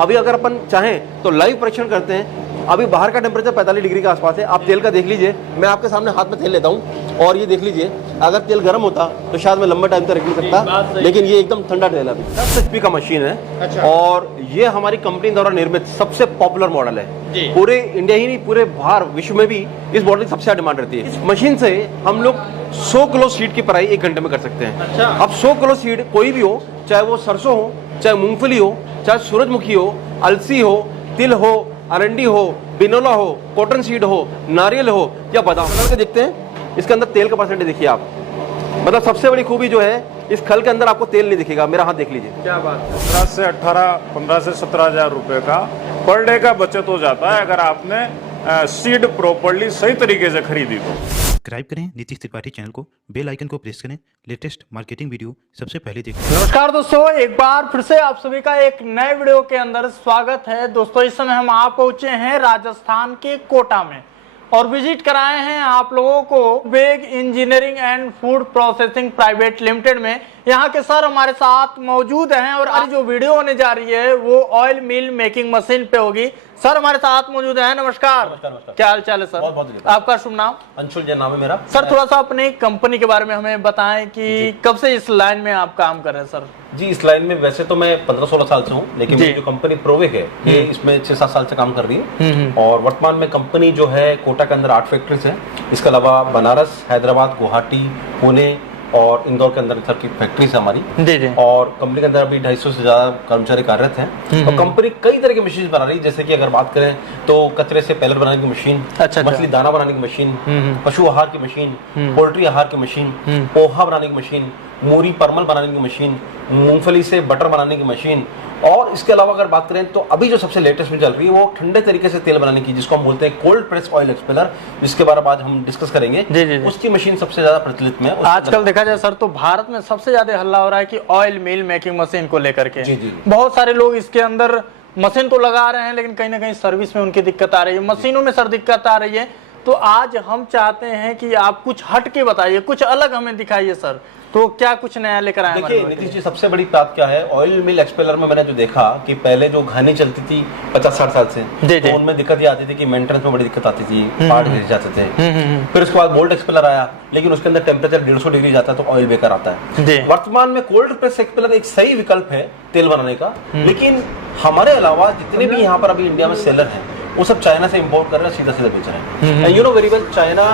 अभी अगर अपन चाहें तो लाइव परीक्षण करते हैं। अभी बाहर का टेम्परेचर 45 डिग्री के आसपास है। आप तेल का देख लीजिए, मैं आपके सामने हाथ में तेल लेता हूँ और ये देख लीजिए, अगर तेल गर्म होता तो शायद मैं लंबा टाइम तक रख नहीं सकता, लेकिन ये एकदम ठंडा तेल है। 10 HP का मशीन है। अच्छा। और ये हमारी कंपनी द्वारा निर्मित सबसे पॉपुलर मॉडल है। पूरे इंडिया ही नहीं, पूरे बाहर विश्व में भी इस मॉडल की सबसे ज्यादा डिमांड रहती है। इस मशीन से हम लोग 100 किलो सीड की पराई 1 घंटे में कर सकते हैं। अच्छा। अब 100 किलो सीड कोई भी हो, चाहे वो सरसों हो, चाहे मूंगफली हो, चाहे सूरजमुखी हो, अलसी हो, तिल हो, अरंडी हो, बिनोला हो, कॉटन सीड हो, नारियल हो या बादाम। के देखते हैं इसके अंदर तेल का परसेंटेज देखिए आप। मतलब सबसे बड़ी खूबी जो है, इस खल के अंदर आपको तेल नहीं दिखेगा। मेरा हाथ देख लीजिए। क्या बात है। 15 से 18, 15 से 17 हजार रुपए का पर डे का बचत हो जाता है अगर आपने सीड प्रॉपर्ली सही तरीके से खरीदी तो। सब्सक्राइब करें नीतीश त्रिपाठी चैनल को, बेल आइकन को प्रेस करें, लेटेस्ट मार्केटिंग वीडियो सबसे पहले देखें। नमस्कार दोस्तों, एक बार फिर से आप सभी का एक नए वीडियो के अंदर स्वागत है। दोस्तों इस समय हम आप पहुंचे हैं राजस्थान के कोटा में और विजिट कराए हैं आप लोगों को वेग engineering and food processing private limited में। यहाँ के सर हमारे साथ मौजूद हैं और आज जो वीडियो होने जा रही है वो ऑयल मिल मेकिंग मशीन पे होगी। सर हमारे साथ मौजूद हैं। नमस्कार। नमस्कार। क्या हाल चाल है सर? बहुत आपका शुभ नाम? अंशुल जैन नाम है मेरा। सर थोड़ा सा अपनी कंपनी के बारे में हमें बताएं कि कब से इस लाइन में आप काम कर रहे हैं सर? जी, इस लाइन में वैसे तो मैं 15-16 साल से हूँ, लेकिन मेरी जो कंपनी प्रोवेक है ये इसमें 6-7 साल से काम कर रही है। और वर्तमान में कंपनी जो है कोटा के अंदर 8 फैक्ट्रीज हैं। इसके अलावा बनारस, हैदराबाद, गुवाहाटी, पुणे और इंदौर के अंदर सर की फैक्ट्रीज है हमारी। जी। और कंपनी के अंदर अभी 250 से ज्यादा कर्मचारी कार्यरत हैं। और कंपनी कई तरह की मशीन बना रही है, जैसे कि अगर बात करें तो कचरे से पैलेट बनाने की मशीन, मछली दाना बनाने की मशीन, पशु आहार की मशीन, पोल्ट्री आहार की मशीन, पोहा बनाने की मशीन, मूरी परमल बनाने की मशीन, मूंगफली से बटर बनाने की मशीन। और इसके अलावा अगर बात करें तो अभी जो सबसे लेटेस्ट में चल रही है वो ठंडे तरीके से तेल बनाने की, जिसको हम बोलते हैं कोल्ड प्रेस ऑयल एक्सपेलर, जिसके बारे में आज हम डिस्कस करेंगे। जी। उसकी मशीन सबसे ज्यादा प्रचलित में आजकल देखा जाए सर तो भारत में सबसे ज्यादा हल्ला हो रहा है कि ऑयल मिल मेकिंग मशीन को लेकर के। जी। बहुत सारे लोग इसके अंदर मशीन तो लगा रहे हैं, लेकिन कहीं ना कहीं सर्विस में उनकी दिक्कत आ रही है, मशीनों में सर दिक्कत आ रही है। तो आज हम चाहते हैं कि आप कुछ हट के बताइए, कुछ अलग हमें दिखाइए सर। तो क्या कुछ नया लेकर आए? देखिए नीतीश जी, सबसे बड़ी बात क्या है, ऑयल मिल एक्सपेलर में मैंने जो देखा कि पहले जो घानी चलती थी 50-60 साल से, तो उनमें दिक्कत ये आती थी कि मेंटेनेंस में बड़ी दिक्कत आती थी, पार्ट गिर जाते थे। फिर उसके बाद बोल्ट एक्सपेलर आया, लेकिन उसके अंदर टेम्परेचर 150 डिग्री जाता है तो ऑयल बेकार आता है। वर्तमान में कोल्ड प्रेस एक्सपेलर एक सही विकल्प है तेल बनाने का, लेकिन हमारे अलावा जितने भी यहाँ पर अभी इंडिया में सेलर हैं वो सब चाइना से इंपोर्ट कर रहे हैं, सीधा बेच रहे हैं। You know very well, China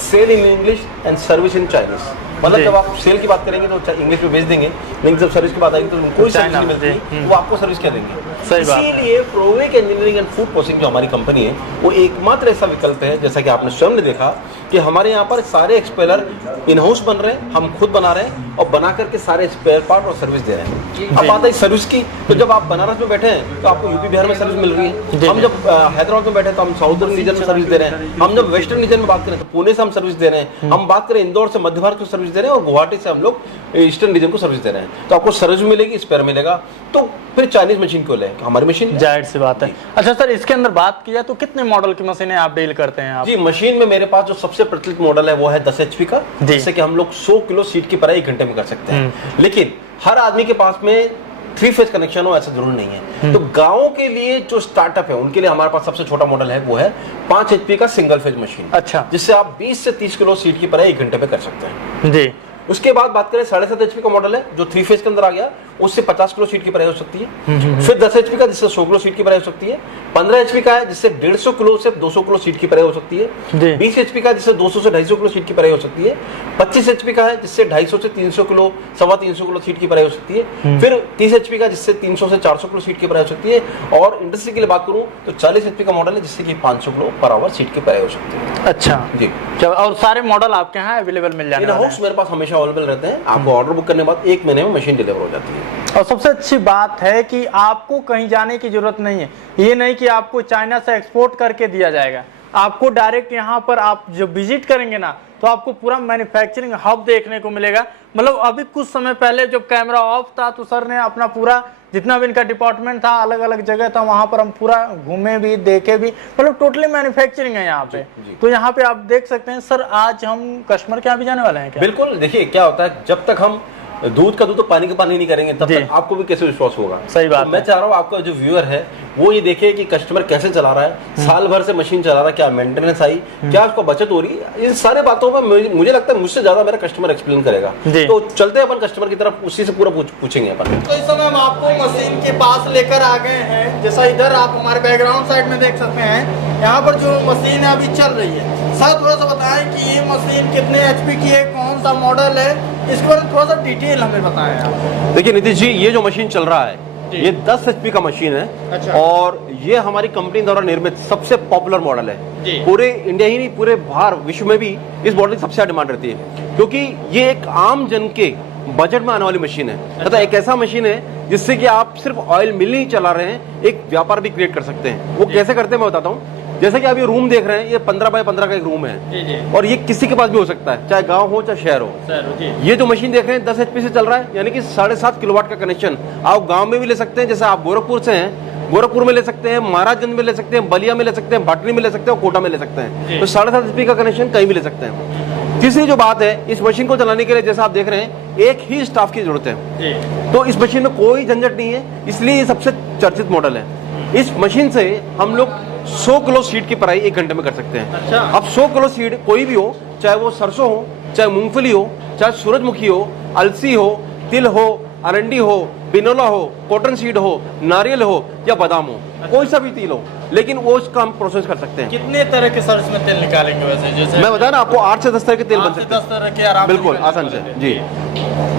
sell in English and service in Chinese. मतलब जब आप सेल की बात करेंगे तो इंग्लिश में बेच देंगे, लेकिन जब सर्विस की बात आएगी तो उनको सर्विस नहीं मिलती, वो आपको सर्विस क्या देंगे। इसीलिए Provek engineering and food processing जो हमारी कंपनी है वो एकमात्र ऐसा विकल्प है, जैसा कि आपने स्वयं ने देखा कि हमारे यहाँ पर सारे एक्सपेलर इन हाउस बन रहे हैं, हम खुद बना रहे हैं और बना करके सारे स्पेयर पार्ट और सर्विस दे रहे हैं। अब बात है सर्विस की, तो जब आप बनारस में बैठे हैं तो आपको यूपी बिहार में सर्विस मिल रही है। हम जब हैदराबाद में बैठे तो हम साउथर्न रीजन में सर्विस दे रहे हैं। हम जब वेस्टर्न रीजन में बात करें तो पुणे से हम सर्विस दे रहे हैं। हम बात करें इंदौर से मध्य भारत को सर्विस दे रहे हैं और गुवाहाटी से हम लोग ईस्टर्न रीजन को सर्विस दे रहे हैं। तो आपको सर्विस मिलेगी, स्पेयर मिलेगा, तो फिर चाइनीज मशीन क्यों लें, हमारी मशीन जाहिर सी बात है। अच्छा सर, इसके अंदर बात की जाए तो कितने मॉडल की मशीनें आप डील करते हैं आप? जी, मशीन में मेरे पास जो सबसे प्रचलित मॉडल है वो है 10 HP का, जिससे कि हम लोग 100 किलो सीट की पराई 1 घंटे में कर सकते हैं। लेकिन हर आदमी के पास में 3 फेज कनेक्शन हो ऐसा जरूर नहीं है। तो गांवों के लिए जो स्टार्टअप है उनके लिए हमारे पास सबसे छोटा मॉडल है वो है 5 HP का सिंगल फेज मशीन। अच्छा। जिससे आप 20 से 30 किलो सीट की पराई 1 घंटे में कर सकते हैं। जी। उसके बाद बात करें 7.5 HP का मॉडल है जो 3 फेज के अंदर आ गया, उससे 50 किलो सीट की पराई हो सकती है। फिर 10 HP का जिससे 100 किलो सीट की पराई हो सकती है। 15 HP का है जिससे 150 किलो से 200 किलो सीट की पराई हो सकती है। 20 HP का जिससे 200 से 250 किलो सीट की पराई हो सकती है। 25 HP का है जिससे 250 से 300 किलो 350 किलो सीट की पराई हो सकती है। फिर 30 HP का जिससे 300 से 400 किलो सीट की पराई हो सकती है। और इंडस्ट्री के लिए बात करूं तो 40 HP का मॉडल है जिससे कि 500 किलो पर आवर सीट की पराई हो सकती है। अच्छा जी। और सारे मॉडल आपके यहाँ अवेलेबल मिल जाएंगे? हाउस मेरे पास हमेशा अवेलेबल रहते हैं। आपको ऑर्डर बुक करने के बाद 1 महीने में मशीन डिलीवर हो जाती है। और सबसे अच्छी बात है कि आपको कहीं जाने की जरूरत नहीं है। ये नहीं कि आपको चाइना से एक्सपोर्ट करके दिया जाएगा, आपको डायरेक्ट यहाँ पर आप जब विजिट करेंगे ना तो आपको पूरा मैन्युफैक्चरिंग हब देखने को मिलेगा। मतलब अभी कुछ समय पहले जब कैमरा ऑफ था तो सर ने अपना पूरा जितना भी इनका डिपार्टमेंट था, अलग अलग जगह था, वहां पर हम पूरा घूमे भी, देखे भी। मतलब टोटली मैन्युफैक्चरिंग है यहाँ पे। तो यहाँ पे आप देख सकते हैं। सर आज हम कस्टमर के यहाँ भी जाने वाले हैं क्या? बिल्कुल। देखिए क्या होता है, जब तक हम दूध का दूध तो पानी का पानी नहीं करेंगे तब जी। तक आपको भी कैसे विश्वास होगा। सही बात तो मैं चाह रहा हूँ आपका जो व्यूअर है वो ये देखे कि कस्टमर कैसे चला रहा है, साल भर से मशीन चला रहा है, क्या मेंटेनेंस आई, क्या उसको बचत हो रही है, इन सारे बातों में मुझे लगता है मुझसे ज्यादा मेरा कस्टमर एक्सप्लेन करेगा। जी। तो चलते हैं अपन कस्टमर की तरफ, उसी से पूरा पूछेंगे अपन। तो इस समय हम आपको मशीन के पास लेकर आ गए हैं। जैसा इधर आप हमारे बैकग्राउंड साइड में देख सकते हैं, यहाँ पर जो मशीन है अभी चल रही है। सर थोड़ा सा बताएं कि ये मशीन कितने एचपी की है, कौन सा मॉडल है, इसके बारे में थोड़ा सा डिटेल हमें बताएं आप। देखिए नीतीश जी, ये जो मशीन चल रहा है ये 10 HP का मशीन है। अच्छा। और ये हमारी कंपनी द्वारा निर्मित सबसे पॉपुलर मॉडल जी। है। पूरे इंडिया ही नहीं, पूरे बाहर विश्व में भी इस मॉडल की सबसे ज्यादा डिमांड रहती है, क्योंकि ये एक आम जन के बजट में आने वाली मशीन है। तथा एक ऐसा मशीन है जिससे कि आप सिर्फ ऑयल मिल नहीं चला रहे हैं, एक व्यापार भी क्रिएट कर सकते हैं। वो कैसे करते हैं मैं बताता हूँ। जैसे कि आप ये रूम देख रहे हैं, ये 15 बाय 15 का एक रूम है और ये किसी के पास भी हो सकता है, चाहे गांव हो चाहे शहर हो। ये जो मशीन देख रहे हैं 10 HP से चल रहा है, यानी कि 7.5 किलोवाट का कनेक्शन आप गांव में भी ले सकते हैं। जैसे आप गोरखपुर से हैं, गोरखपुर में ले सकते हैं, महाराजगंज में ले सकते हैं, बलिया में ले सकते हैं, भटनी में ले सकते हैं और कोटा में ले सकते हैं। तो 7.5 HP का कनेक्शन कहीं भी ले सकते हैं। तीसरी जो बात है, इस मशीन को चलाने के लिए जैसा आप देख रहे हैं एक ही स्टाफ की जरूरत है। तो इस मशीन में कोई झंझट नहीं है, इसलिए ये सबसे चर्चित मॉडल है। इस मशीन से हम लोग 100 किलो सीड की पराई 1 घंटे में कर सकते हैं। अच्छा। अब 100 किलो सीड कोई भी हो, चाहे वो सरसों हो, चाहे मूंगफली हो, चाहे सूरजमुखी हो, अलसी हो, तिल हो, अरंडी हो, बिनोला हो, कॉटन सीड हो, नारियल हो या बादाम हो, कोई सा भी तेल हो, लेकिन वो उसका हम प्रोसेस कर सकते हैं। कितने तरह के सर इसमें तेल निकालेंगे वैसे? जैसे मैं बता रहा आपको 8 से 10 तरह के तेल बन सकते 10 तरह के आराम हैं, से बिल्कुल निकलने आसान से वाले जी।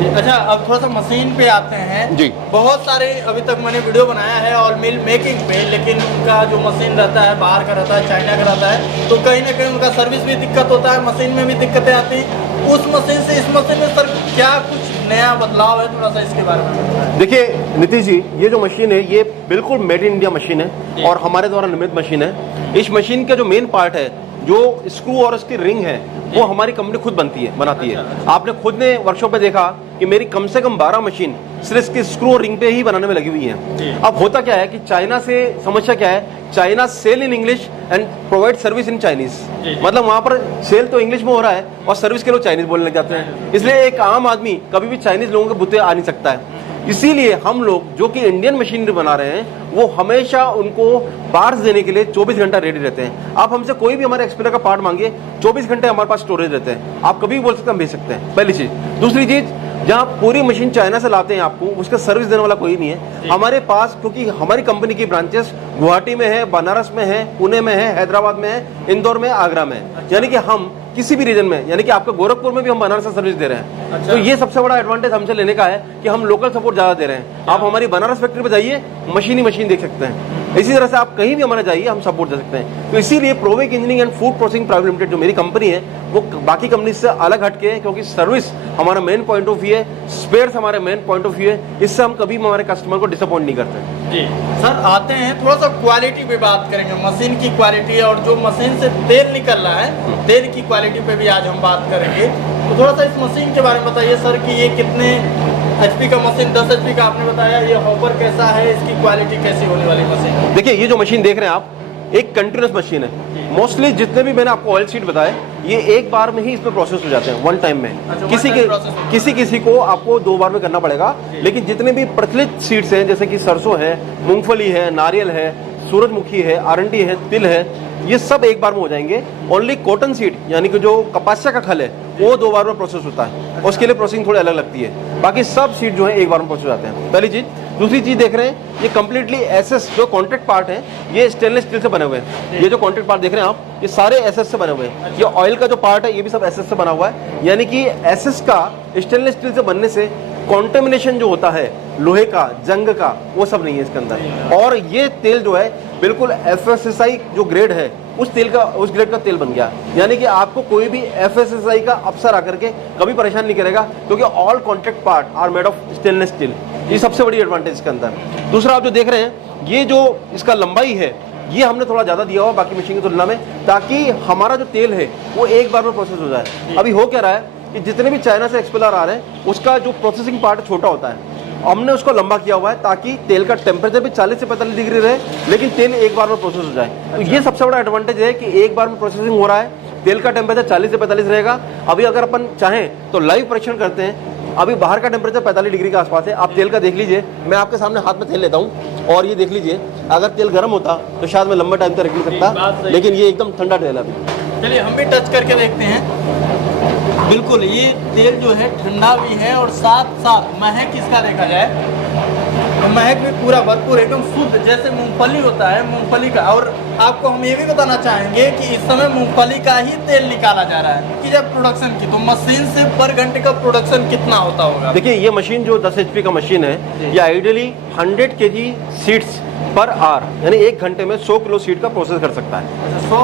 अच्छा, अब थोड़ा सा मशीन पे आते हैं। जी। बहुत सारे अभी तक मैंने वीडियो बनाया है ऑयल मिल मेकिंग पे, लेकिन उनका जो मशीन रहता है बाहर का रहता है, चाइना का रहता है, तो कहीं ना कहीं उनका सर्विस भी दिक्कत होता है, मशीन में भी दिक्कतें आती हैं। उस मशीन से इस मशीन में सर क्या कुछ नया बदलाव है, थोड़ा सा इसके बारे में बताएं। देखिए नीतीश जी, ये जो मशीन है ये बिल्कुल मेड इन इंडिया मशीन है और हमारे द्वारा निर्मित मशीन है। इस मशीन का जो मेन पार्ट है, जो स्क्रू और उसकी रिंग है, वो हमारी कंपनी खुद बनाती है। आपने खुद ने वर्कशॉप पे देखा कि मेरी कम से कम 12 मशीन सिर्फ इसके स्क्रू और रिंग पे ही बनाने में लगी हुई है। अब होता क्या है कि चाइना से समस्या क्या है, China sell in English and provide service in Chinese. मतलब वहां पर सेल तो इंग्लिश में हो रहा है और सर्विस के लोग चाइनीज बोलने लग जाते हैं। इसलिए एक आम आदमी कभी भी चाइनीज लोगों के बुते आ नहीं सकता है। इसीलिए हम लोग जो कि इंडियन मशीनरी बना रहे हैं वो हमेशा उनको पार्ट्स देने के लिए 24 घंटा रेडी रहते हैं। आप हमसे कोई भी हमारे एक्सपेरियर का पार्ट मांगिए, 24 घंटे हमारे पास स्टोरेज रहते हैं। आप कभी भी बोल सकते हैं हम भेज सकते हैं, पहली चीज। दूसरी चीज, जहाँ पूरी मशीन चाइना से लाते हैं आपको, उसका सर्विस देने वाला कोई नहीं है हमारे पास, क्योंकि हमारी कंपनी की ब्रांचेस गुवाहाटी में है, बनारस में है, पुणे में है, हैदराबाद में है, इंदौर में, आगरा में है। यानी कि हम किसी भी रीजन में, यानी कि आपका गोरखपुर में भी हम बनारस से सर्विस दे रहे हैं। अच्छा। तो ये सबसे बड़ा एडवांटेज हमसे लेने का है कि हम लोकल सपोर्ट ज्यादा दे रहे हैं। आप हमारी बनारस फैक्ट्री पे जाइए, मशीन ही मशीन देख सकते हैं। इसी तरह से आप कहीं भी हमारे जाइए, हम सपोर्ट दे सकते हैं। तो इसीलिए Provek engineering and food processing private limited जो मेरी कंपनी है वो बाकी कंपनी से अलग हटके है, क्योंकि सर्विस हमारा मेन पॉइंट ऑफ व्यू है, स्पेयर्स हमारे मेन पॉइंट ऑफ व्यू है। इससे हम कभी हमारे कस्टमर को डिसअपॉइंट नहीं करते हैं। जी सर, आते हैं थोड़ा सा क्वालिटी पे बात करेंगे, मशीन की क्वालिटी और जो मशीन से तेल निकल रहा है, तेल की क्वालिटी पे भी आज हम बात करेंगे। तो थोड़ा सा इस मशीन के बारे में बताइए सर कि ये कितने HP का मशीन, 10 HP का आपने बताया, ये हॉपर कैसा है, इसकी क्वालिटी कैसी होने वाली मशीन? देखिए, ये जो मशीन देख रहे हैं आप, एक कंटिन्यूस मशीन है। मोस्टली जितने भी मैंने आपको ऑयल सीट बताए, ये एक बार में ही इसमें प्रोसेस हो जाते हैं, वन टाइम में। अच्छा, किसी को आपको 2 बार में करना पड़ेगा, लेकिन जितने भी प्रचलित सीड्स हैं, जैसे कि सरसों है, मूंगफली है, नारियल है, सूरजमुखी है, अरंडी है, तिल है, ये सब एक बार में हो जाएंगे। ओनली कॉटन सीड यानी कि जो कपासिया का खल है वो 2 बार में प्रोसेस होता है, और उसके लिए प्रोसेसिंग थोड़ी अलग लगती है। बाकी सब सीड जो है एक बार में प्रोसेस हो जाते हैं, पहली चीज। दूसरी चीज देख रहे हैं, ये कंप्लीटली एसएस जो कॉन्ट्रैक्ट पार्ट है, ये स्टेनलेस स्टील से बने हुए हैं। ये जो कॉन्ट्रैक्ट पार्ट देख रहे हैं आप, ये सारे एसएस से बने हुए हैं। ये ऑयल का जो पार्ट है ये भी सब एसएस से बना हुआ है, यानी कि एसएस का स्टेनलेस स्टील से बनने से कॉन्टेमिनेशन जो होता है लोहे का, जंग का, वो सब नहीं है इसके अंदर। और ये तेल जो है बिल्कुल FSSAI जो ग्रेड है उस ग्रेड का तेल बन गया, यानी कि आपको कोई भी FSSAI का अफसर आकर के कभी परेशान नहीं करेगा, क्योंकि all contract part are made of stainless steel. ये सबसे बड़ी एडवांटेज इसके अंदर। दूसरा आप जो देख रहे हैं, ये जो इसका लंबाई है ये हमने थोड़ा ज्यादा दिया हुआ बाकी मशीन की तुलना में, ताकि हमारा जो तेल है वो एक बार में प्रोसेस हो जाए। अभी हो क्या रहा है कि जितने भी चाइना से एक्सपेलर आ रहे हैं उसका जो प्रोसेसिंग पार्ट छोटा होता है, हमने उसको लंबा किया हुआ है ताकि तेल का टेम्परेचर भी 40 से 45 डिग्री रहे, लेकिन तेल एक बार में प्रोसेस हो जाए। तो ये सबसे बड़ा एडवांटेज है कि एक बार में प्रोसेसिंग हो रहा है, तेल का टेम्परेचर 40 से 45 रहेगा। अभी अगर अपन चाहें तो लाइव परीक्षण करते हैं, अभी बाहर का टेम्परेचर 45 डिग्री के आसपास है। आप तेल का देख लीजिए, मैं आपके सामने हाथ में तेल लेता हूँ और ये देख लीजिए, अगर तेल गर्म होता तो शायद मैं लंबा टाइम तक रख नहीं सकता, लेकिन ये एकदम ठंडा तेल है अभी। चलिए हम भी टच करके देखते हैं। बिल्कुल ये तेल जो है ठंडा भी है और साथ साथ महक इसका देखा जाए तो महक भी पूरा भरपूर एकदम शुद्ध, जैसे मूंगफली होता है मूंगफली का। और आपको हम ये भी बताना चाहेंगे कि इस समय मूंगफली का ही तेल निकाला जा रहा है कि जब प्रोडक्शन की तो मशीन से पर घंटे का प्रोडक्शन कितना होता होगा? देखिए ये मशीन जो 10 HP का मशीन है, ये ideally 100 kg seeds per hour यानी 1 घंटे में 100 किलो सीड का प्रोसेस कर सकता है।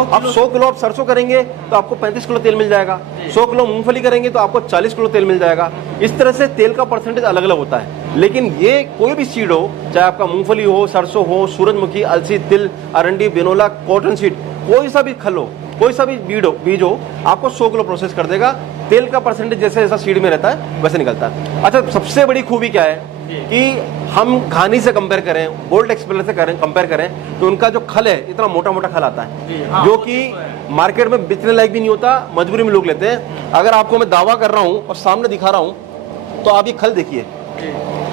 अब 100 किलो आप सरसों करेंगे तो आपको 35 किलो तेल मिल जाएगा, 100 किलो मूंगफली करेंगे तो आपको 40 किलो तेल मिल जाएगा। इस तरह से तेल का परसेंटेज अलग अलग होता है, लेकिन ये कोई भी सीड हो, चाहे आपका मूंगफली हो, सरसों हो, सूरजमुखी, अलसी, तिल, अरंडी, बिनोला, कॉटन सीड, कोई सा भी खल हो, कोई सा भी बीज हो, आपको 100 किलो प्रोसेस कर देगा। तेल का परसेंटेज जैसे जैसा सीड में रहता है वैसे निकलता है। अच्छा, सबसे बड़ी खूबी क्या है कि हम घानी से कंपेयर करें, बोल्ट एक्सपेलर से कंपेयर करें तो उनका जो खल है इतना मोटा मोटा खल आता है जो कि मार्केट में बेचने लायक भी नहीं होता, मजबूरी में लोग लेते हैं। अगर आपको मैं दावा कर रहा हूं और सामने दिखा रहा हूं तो आप ये खल देखिए,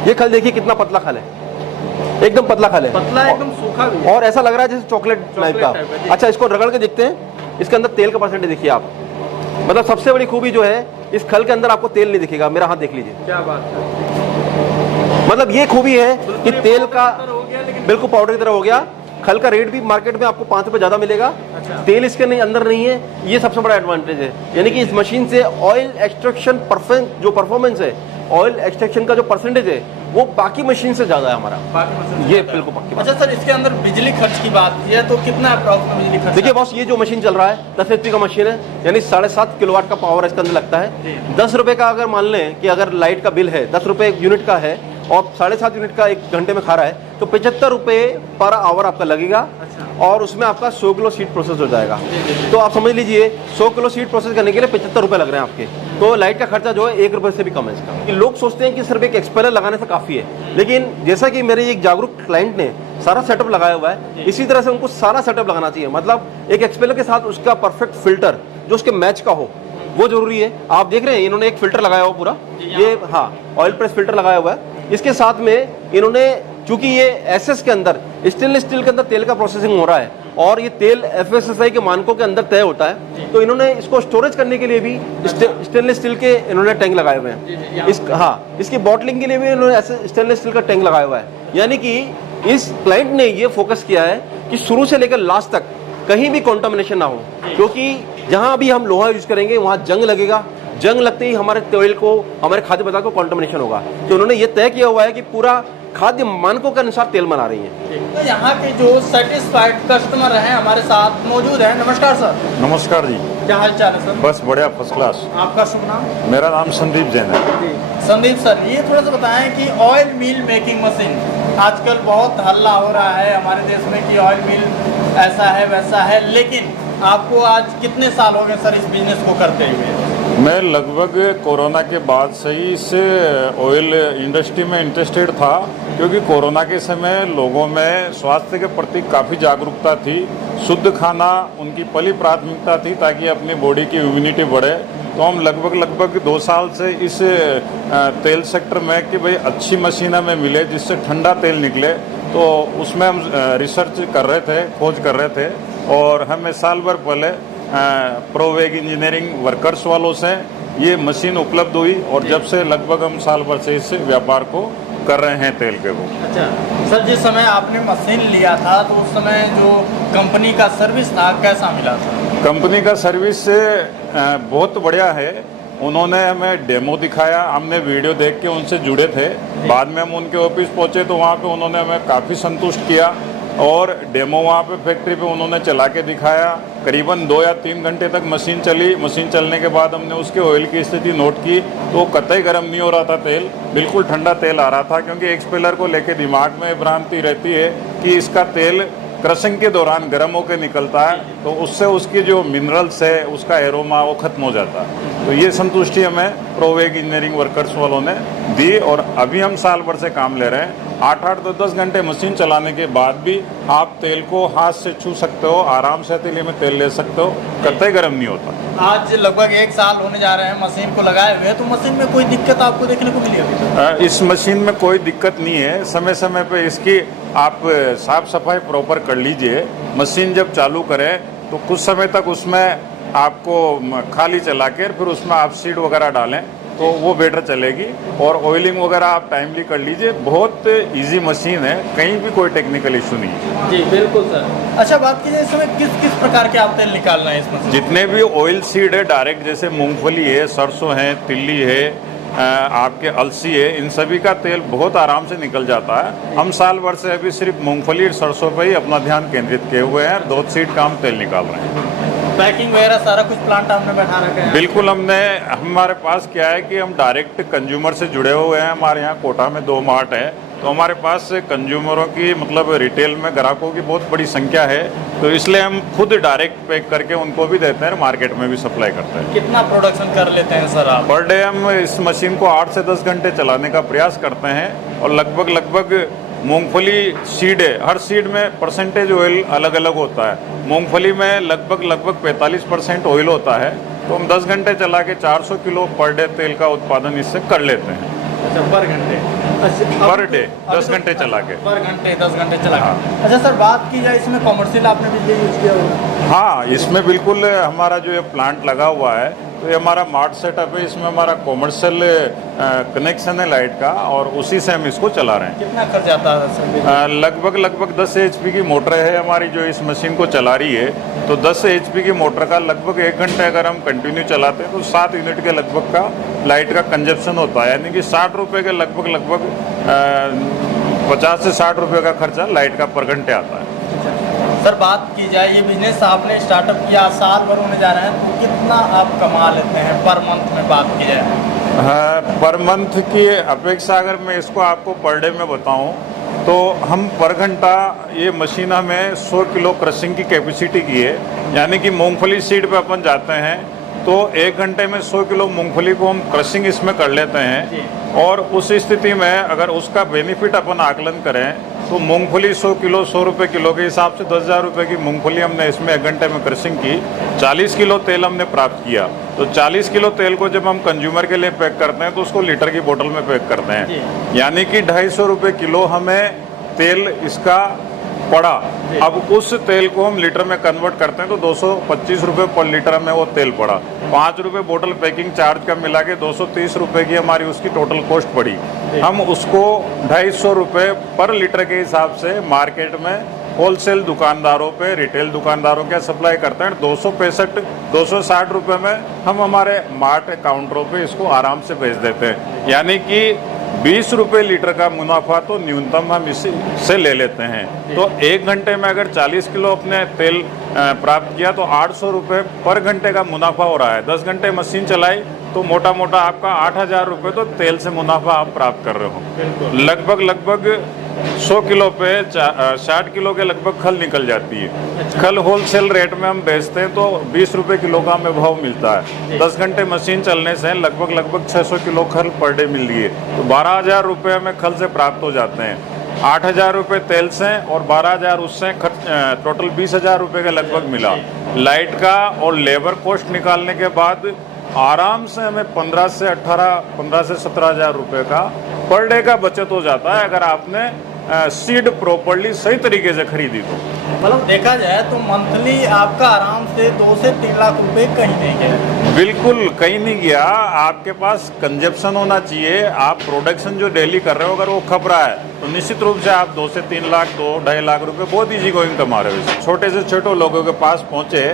ये खल देखिए कितना पतला खल है, एकदम पतला खल है, पतला एकदम सूखा भी है और ऐसा लग रहा है जैसे चॉकलेट टाइप का। अच्छा, इसको रगड़ के देखते हैं, इसके अंदर तेल का परसेंटेज देखिए आप। मतलब सबसे बड़ी खूबी जो है, इस खल के अंदर आपको तेल नहीं दिखेगा। मेरा हाथ देख लीजिए, क्या बात है। मतलब ये खूबी है कि तेल का बिल्कुल पाउडर की तरह हो गया। खल का रेट भी मार्केट में आपको 5 रुपए ज्यादा मिलेगा। अच्छा। तेल इसके अंदर नहीं है, ये सबसे बड़ा एडवांटेज है। यानी कि इस मशीन से ऑयल एक्सट्रैक्शन जो परफॉर्मेंस है, ऑयल एक्सट्रैक्शन का जो परसेंटेज है वो बाकी मशीन से ज्यादा है हमारा, ये बिल्कुल पक्की बात। अच्छा सर, इसके अंदर बिजली खर्च की बात की है तो कितना अप्रॉक्स बिजली खर्च? देखिए बॉस, ये जो मशीन चल रहा है 10 HP का मशीन है, यानी 7.5 किलोवाट का पावर इसके अंदर लगता है। 10 रुपए का अगर मान लें कि अगर लाइट का बिल है 10 रुपए यूनिट का है और 7.5 यूनिट का 1 घंटे में खा रहा है तो 75 रुपए पर आवर आपका लगेगा। अच्छा। और उसमें आपका 100 किलो सीड प्रोसेस हो जाएगा। तो आप समझ लीजिए 100 किलो सीड प्रोसेस करने के लिए 75 रुपए लग रहे हैं आपके, तो लाइट का खर्चा जो है 1 रुपए से भी कम है इसका। लोग सोचते हैं कि सिर्फ एक एक्सपेलर लगाने से काफी है, लेकिन जैसा कि मेरे एक जागरूक क्लाइंट ने सारा सेटअप लगाया हुआ है, इसी तरह से उनको सारा सेटअप लगाना चाहिए। मतलब एक एक्सपेलर के साथ उसका परफेक्ट फिल्टर जो उसके मैच का हो वो जरूरी है। आप देख रहे हैं इन्होंने एक फिल्टर लगाया हुआ पूरा, ये हाँ ऑयल प्रेस फिल्टर लगाया हुआ है। इसके साथ में इन्होंने, चूंकि ये एसएस के अंदर स्टेनलेस स्टील के अंदर तेल का प्रोसेसिंग हो रहा है और ये तेल FSSAI के मानकों के अंदर तय होता है, तो इन्होंने इसको स्टोरेज करने के लिए भी स्टेनलेस स्टील के इन्होंने टैंक लगाए हुए हैं। इसकी बॉटलिंग के लिए भी इन्होंने ऐसे स्टेनलेस स्टील का टैंक लगाया हुआ है। यानी कि इस क्लाइंट ने ये फोकस किया है कि शुरू से लेकर लास्ट तक कहीं भी कॉन्टामिनेशन ना हो, क्योंकि जहां भी हम लोहा यूज करेंगे वहां जंग लगेगा, जंग लगते ही हमारे तेल को, हमारे खाद्य पदार्थ को कॉन्टामिनेशन होगा। तो उन्होंने ये तय किया हुआ है कि पूरा खाद्य मानकों के अनुसार तेल बना रही है। तो यहाँ के जो सेटिस्फाइड कस्टमर हैं हमारे साथ मौजूद हैं। नमस्कार सर। नमस्कार जी, क्या हाल चाल है सर? बस बढ़िया, फर्स्ट क्लास। आपका शुभ नाम? मेरा नाम संदीप जैन है। संदीप सर, ये थोड़ा सा बताएं कि ऑयल मिल मेकिंग मशीन आजकल बहुत हल्ला हो रहा है हमारे देश में कि ऑयल मिल ऐसा है वैसा है, लेकिन आपको आज कितने साल हो गए सर इस बिजनेस को करते हुए? मैं लगभग कोरोना के बाद से ही इस ऑयल इंडस्ट्री में इंटरेस्टेड था, क्योंकि कोरोना के समय लोगों में स्वास्थ्य के प्रति काफ़ी जागरूकता थी। शुद्ध खाना उनकी पहली प्राथमिकता थी ताकि अपनी बॉडी की इम्यूनिटी बढ़े। तो हम लगभग 2 साल से इस तेल सेक्टर में कि भाई अच्छी मशीन हमें मिले जिससे ठंडा तेल निकले, तो उसमें हम रिसर्च कर रहे थे, खोज कर रहे थे। और हमें साल भर पहले प्रोवेग इंजीनियरिंग वर्कर्स वालों से ये मशीन उपलब्ध हुई और जब से लगभग हम साल भर से इस व्यापार को कर रहे हैं तेल के को। अच्छा सर, जिस समय आपने मशीन लिया था तो उस समय जो कंपनी का सर्विस था कैसा मिला था? कंपनी का सर्विस बहुत बढ़िया है। उन्होंने हमें डेमो दिखाया, हमने वीडियो देख के उनसे जुड़े थे। बाद में हम उनके ऑफिस पहुंचे तो वहाँ पे उन्होंने हमें काफ़ी संतुष्ट किया और डेमो वहाँ पे फैक्ट्री पे उन्होंने चला के दिखाया। करीबन 2 या 3 घंटे तक मशीन चली। मशीन चलने के बाद हमने उसके ऑयल की स्थिति नोट की तो कतई गर्म नहीं हो रहा था तेल, बिल्कुल ठंडा तेल आ रहा था। क्योंकि एक्सपेलर को लेके दिमाग में भ्रांति रहती है कि इसका तेल क्रशिंग के दौरान गर्म होकर निकलता है तो उससे उसकी जो मिनरल्स है, उसका एरोमा वो खत्म हो जाता है। तो ये संतुष्टि हमें प्रोवेग इंजीनियरिंग वर्कर्स वालों ने दी और अभी हम साल भर से काम ले रहे हैं 8-8 10 घंटे मशीन चलाने के बाद भी आप तेल को हाथ से छू सकते हो, आराम से हथेली में तेल ले सकते हो, कतई गर्म नहीं होता। आज लगभग 1 साल होने जा रहे हैं मशीन को लगाए हुए, तो मशीन में कोई दिक्कत आपको देखने को मिली अभी? इस मशीन में कोई दिक्कत नहीं है। समय समय पे इसकी आप साफ सफाई प्रॉपर कर लीजिए। मशीन जब चालू करें तो कुछ समय तक उसमें आपको खाली चला कर फिर उसमें आप सीड वगैरह डालें तो वो बेटर चलेगी। और ऑयलिंग वगैरह आप टाइमली कर लीजिए। बहुत इजी मशीन है, कहीं भी कोई टेक्निकल इशू नहीं है। जी बिल्कुल सर। अच्छा, बात कीजिए इस समय किस किस प्रकार के आप तेल निकाल रहे हैं इस मशीन? जितने भी ऑयल सीड है डायरेक्ट, जैसे मूंगफली है, सरसों है, तिल्ली है, आपके अलसी है, इन सभी का तेल बहुत आराम से निकल जाता है। हम साल भर से अभी सिर्फ मूंगफली और सरसों पर ही अपना ध्यान केंद्रित किए हुए हैं। 2 सीड का हम तेल निकाल रहे हैं। पैकिंग वगैरह सारा कुछ प्लांट आपने बैठा रखा है? बिल्कुल, हमारे पास क्या है कि हम डायरेक्ट कंज्यूमर से जुड़े हुए हैं। हमारे यहाँ कोटा में 2 मार्ट है, तो हमारे पास कंज्यूमरों की मतलब रिटेल में ग्राहकों की बहुत बड़ी संख्या है, तो इसलिए हम खुद डायरेक्ट पैक करके उनको भी देते हैं, मार्केट में भी सप्लाई करते हैं। कितना प्रोडक्शन कर लेते हैं सर आप? पर डे हम इस मशीन को 8 से 10 घंटे चलाने का प्रयास करते हैं। और लगभग मूंगफली सीड है, हर सीड में परसेंटेज ऑयल अलग अलग होता है। मूंगफली में लगभग 45% ऑयल होता है, तो हम 10 घंटे चला के 400 किलो पर डे तेल का उत्पादन इससे कर लेते हैं। अच्छा, पर घंटे? पर डे 10 घंटे चला के। पर घंटे 10 घंटे चला के। हाँ। अच्छा सर, बात की जाए इसमें कॉमर्शियल आपने बिजली यूज किया होगा? हाँ, इसमें बिल्कुल हमारा जो ये प्लांट लगा हुआ है, तो ये हमारा मार्ट सेटअप है। इसमें हमारा कॉमर्शियल कनेक्शन है लाइट का, और उसी से हम इसको चला रहे हैं। कितना खर्च आता है सर? लगभग 10 HP की मोटर है हमारी जो इस मशीन को चला रही है। तो 10 HP की मोटर का लगभग 1 घंटे अगर हम कंटिन्यू चलाते हैं तो 7 यूनिट के लगभग का लाइट का कंजप्शन होता है। यानी कि 60 रुपये के लगभग 50 से 60 रुपये का खर्चा लाइट का पर घंटे आता है। सर, बात की जाए ये बिजनेस आपने स्टार्टअप किया, साल भर होने जा रहे हैं, तो कितना आप कमा लेते हैं पर मंथ में बात की जाए? हाँ, पर मंथ की अपेक्षा अगर मैं इसको आपको पर डे में बताऊं तो हम पर घंटा, ये मशीन हमें 100 किलो क्रशिंग की कैपेसिटी की है। यानी कि मूंगफली सीड पे अपन जाते हैं तो 1 घंटे में 100 किलो मूंगफली को हम क्रशिंग इसमें कर लेते हैं। और उस स्थिति में अगर उसका बेनिफिट अपन आकलन करें तो मूंगफली 100 किलो 100 रुपये किलो के हिसाब से 10,000 रुपये की मूंगफली हमने इसमें 1 घंटे में क्रशिंग की। 40 किलो तेल हमने प्राप्त किया। तो 40 किलो तेल को जब हम कंज्यूमर के लिए पैक करते हैं तो उसको लीटर की बोतल में पैक करते हैं। यानी कि 250 रुपये किलो हमें तेल इसका पड़ा। अब उस तेल को हम लीटर में कन्वर्ट करते हैं तो 225 रुपये पर लीटर हमें वो तेल पड़ा। 5 रुपये बोतल पैकिंग चार्ज का मिला के 230 रुपये की हमारी उसकी टोटल कॉस्ट पड़ी। हम उसको 250 रुपये पर लीटर के हिसाब से मार्केट में होलसेल दुकानदारों पे, रिटेल दुकानदारों के सप्लाई करते हैं। 260 रुपये में हम हमारे मार्ट काउंटरों पे इसको आराम से बेच देते हैं। यानी कि 20 रुपये लीटर का मुनाफा तो न्यूनतम हम इससे ले लेते हैं। तो 1 घंटे में अगर 40 किलो अपने तेल प्राप्त किया तो 800 रुपये पर घंटे का मुनाफा हो रहा है। 10 घंटे मशीन चलाई तो मोटा मोटा आपका 8,000 रुपये तो तेल से मुनाफा आप प्राप्त कर रहे हो। लगभग 100 किलो पे 60 किलो के लगभग खल निकल जाती है। खल होलसेल रेट में हम बेचते हैं तो 20 रुपये किलो का हमें भाव मिलता है। 10 घंटे मशीन चलने से लगभग 600 किलो खल पर डे मिल रही है। तो 12,000 रुपये हमें खल से प्राप्त हो जाते हैं। 8,000 रुपये तेल से और 12,000 उससे टोटल 20,000 रुपये का लगभग मिला। लाइट का और लेबर कॉस्ट निकालने के बाद आराम से हमें 15 से 17,000 रुपये का पर डे का बचत हो जाता है अगर आपने सीड प्रॉपर्ली सही तरीके से खरीदी तो। मतलब देखा जाए तो मंथली आपका आराम से 2 से 3 लाख रुपए कहीं नहीं गया। बिल्कुल कहीं नहीं गया। आपके पास कंजप्शन होना चाहिए। आप प्रोडक्शन जो डेली कर रहे हो अगर वो खप रहा है तो निश्चित रूप से आप 2 से 3 लाख 2-2.5 लाख रुपए बहुत ईजी गोइंग कमा रहे हो। छोटे से छोटे लोगों के पास पहुंचे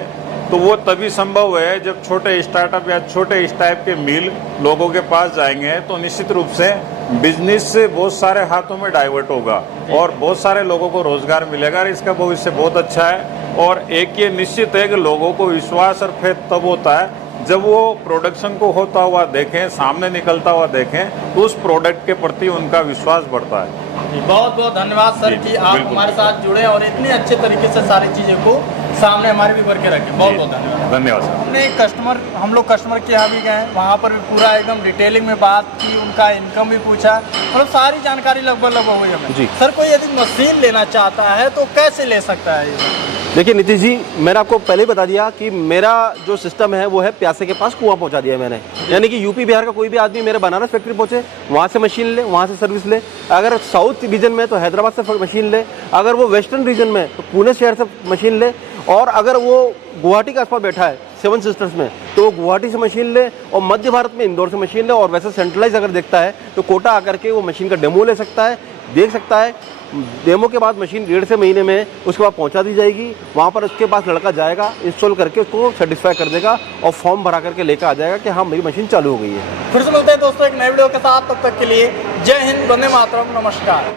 तो वो तभी संभव है जब छोटे स्टार्टअप या छोटे इस टाइप के मिल लोगों के पास जाएंगे तो निश्चित रूप से बिजनेस से बहुत सारे हाथों में डाइवर्ट होगा और बहुत सारे लोगों को रोजगार मिलेगा। इसका भविष्य बहुत अच्छा है। और एक ये निश्चित है कि लोगों को विश्वास और फेथ तब होता है जब वो प्रोडक्शन को होता हुआ देखें, सामने निकलता हुआ देखें तो उस प्रोडक्ट के प्रति उनका विश्वास बढ़ता है। बहुत बहुत धन्यवाद सर कि आप हमारे साथ जुड़े और इतने अच्छे तरीके से सारी चीज़ों को सामने हमारे भी भर के रखे। बहुत बहुत धन्यवाद। धन्यवाद सर। हमने हम लोग कस्टमर के यहाँ भी गए, वहाँ पर भी पूरा एकदम डिटेलिंग में बात की, उनका इनकम भी पूछा, मतलब सारी जानकारी लगभग हुई हमें। जी। सर कोई यदि मशीन लेना चाहता है तो कैसे ले सकता है ये? देखिए नीतीश जी, मैंने आपको पहले ही बता दिया कि मेरा जो सिस्टम है वो है प्यासे के पास कुआं पहुंचा दिया मैंने। यानी कि यूपी बिहार का कोई भी आदमी मेरे बनारस फैक्ट्री पहुंचे, वहां से मशीन ले, वहां से सर्विस ले। अगर साउथ रीजन में तो हैदराबाद से मशीन ले, अगर वो वेस्टर्न रीजन में तो पुणे शहर से मशीन ले, और अगर वो गुवाहाटी के आसपास बैठा है सेवन सिस्टर्स में तो वो गुवाहाटी से मशीन ले, और मध्य भारत में इंदौर से मशीन ले, और वैसे सेंट्रलाइज अगर देखता है तो कोटा आकर के वो मशीन का डेमो ले सकता है, देख सकता है। डेमो के बाद मशीन 1.5 से महीने में उसके बाद पहुंचा दी जाएगी। वहाँ पर उसके पास लड़का जाएगा, इंस्टॉल करके उसको सेटिस्फाई कर देगा और फॉर्म भरा करके लेकर आ जाएगा कि हाँ मेरी मशीन चालू हो गई है। फिर से मिलते हैं दोस्तों एक नए वीडियो के साथ, तब तक के लिए जय हिंद, वंदे मातरम, नमस्कार।